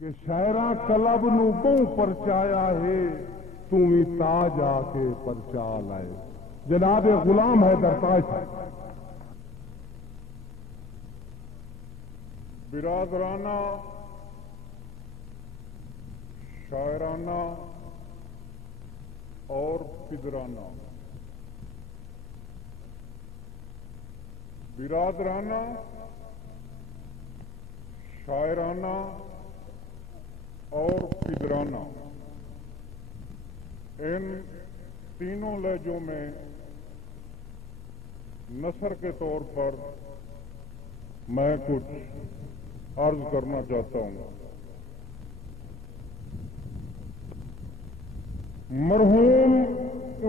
کہ شاعراں کلب نو بہوں پرچایا ہے تمہیں تاج آ کے پرچا لائے. جناب غلام حیدر تاج صاحب. برادرانہ شاعرانہ اور پدرانہ. برادرانہ شاعرانہ اور پدرانہ ان تینوں لہجوں میں نثر کے طور پر میں کچھ عرض کرنا چاہتا ہوں. مرحوم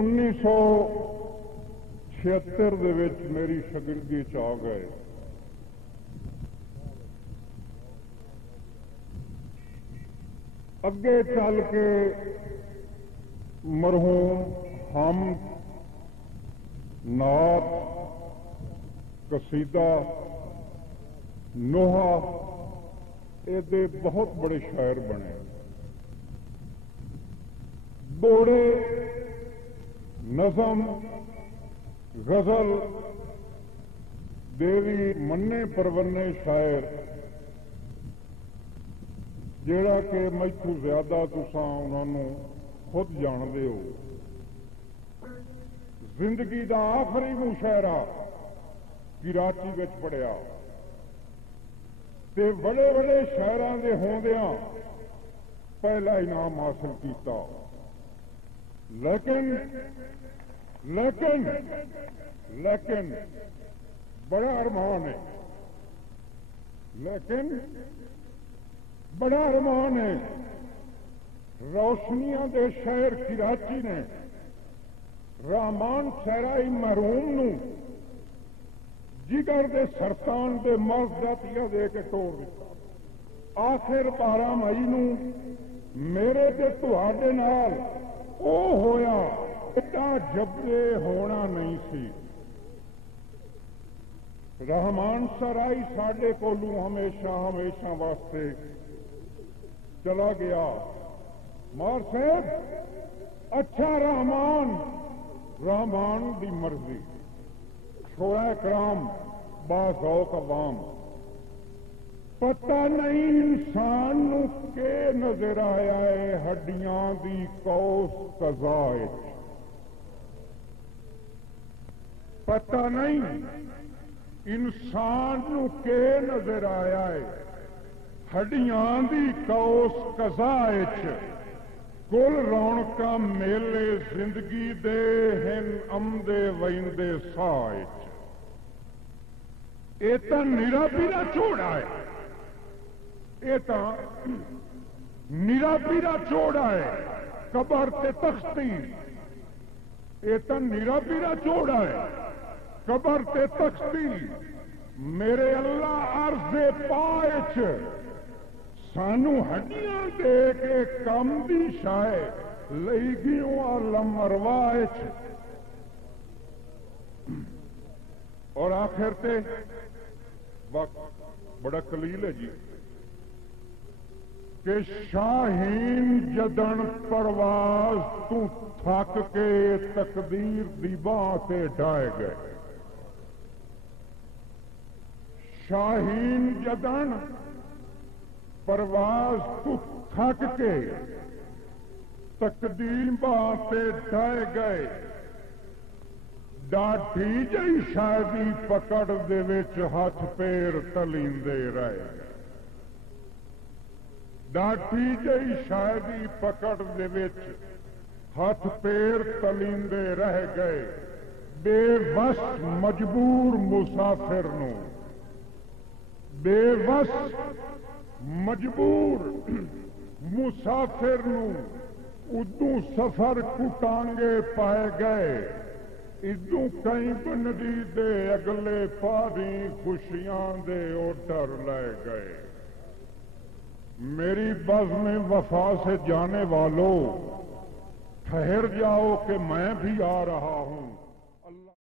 1976 دے وچ میری شاگردی چ آ گئے. اگے چل کے مرحوم حمد نعت قصیدہ نوحہ یہ بہت بڑے شاعر بنے. بوڑے نظم غزل دیوی منے پرونے شاعر جیڑا کہ میتھوں زیادہ تساں انہوں خود جانتے ہو. زندگی دا آخری مشاعرہ کراچی وچ پڑھیا تے بڑے بڑے شاعراں دے ہوندیاں پہلا انعام حاصل کیتا. لیکن بڑا ارمان ہے. بڑا ارمان ہے. روشنیاں دے شہر کراچی نے رحمان شہرائی محروم نو جگر دے سرطان دے مرض داتیا دے کے توڑ دیتا. آخر 12 مئی نو میرے تے تہاڈے نال او ہویا ایڈا جبے ہونا نہیں سی. رحمان سرائی ساڈے کولوں ہمیشہ واسطے چلا گیا. مار صاحب اچھا رحمان دی مرضی. شعراء کرام باذوق عوام پتہ نہیں انسان نو کے نظر آیا ہے ہڈیاں دی کوس قضا. پتہ نہیں انسان نو کے نظر آیا ہے ہڈیاں دی کوس قضا. کل رونقاں میلے زندگی دے ہن امدے ویندے ساہ. یہ تو نیرا پیرا چوڑا ہے. یہ تو نیرا پیرا چوڑا ہے قبر تے تختی. یہ تو نیرا پیرا چوڑا ہے قبر تے تختی. میرے اللہ عرض پائچ سانو ہڈیاں دے کے کم دی شائے لئی گیوں عالم مرواچ. اور آخر تے وقت بڑا قلیل ہے جی کہ شاہین جدن پرواز تو تھک کے تقدیر دی باں تے ڈائے گئے. شاہین جدن پرواز تو تھک کے تقدیر باں تے ڈائے گئے. ڈاٹھی جئی شاہدی پکڑ دے وچ ہاتھ پیر تلیندے رہے. ڈاٹھی جئی شاہدی پکڑ دے وچ ہاتھ پیر تلیندے رہ گئے. بے وس مجبور مسافر نو بے وس مجبور مسافر نو ادو سفر کٹانگے پائے گئے. ادو کئی بندی دے اگلے پاری خوشیاں دے اوڈر لے گئے. میری بزم وفا سے جانے والوں ٹھہر جاؤ کہ میں بھی آ رہا ہوں.